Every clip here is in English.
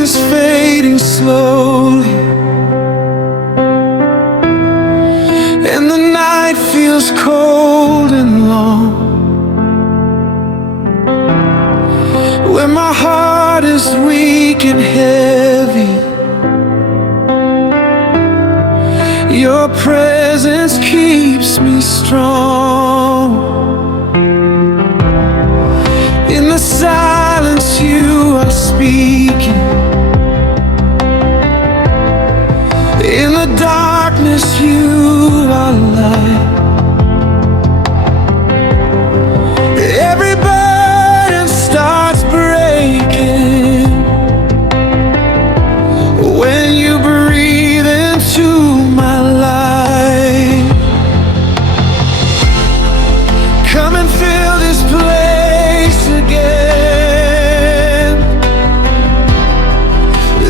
is fading slowly, and the night feels cold and long. When my heart is weak and heavy, your presence keeps me strong. In the silence you are speaking, in the darkness you are light. Every burden starts breaking when you breathe into my life. Come and fill this place again.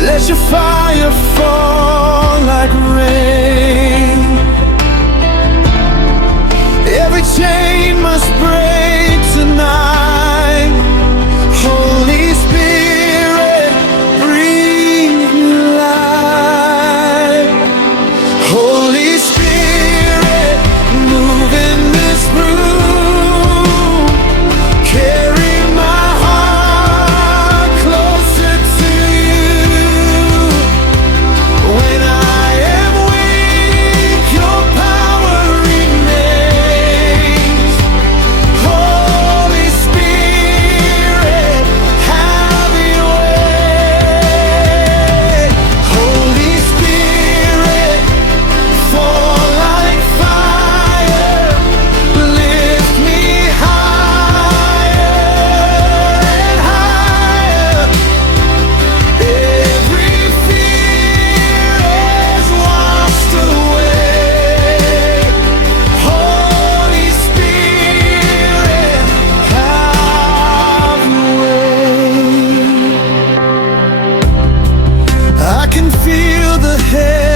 Let your fire fall like rain. Every chain must break tonight. Holy Spirit, breathe life. Holy Spirit, move in this room. Carry my heart closer to you. When I am weak, your power remains. Holy Spirit, have your way. Holy Spirit, fall like fire. Lift me higher and higher. Every fear is washed away. Holy Spirit, have your way. I can feel the head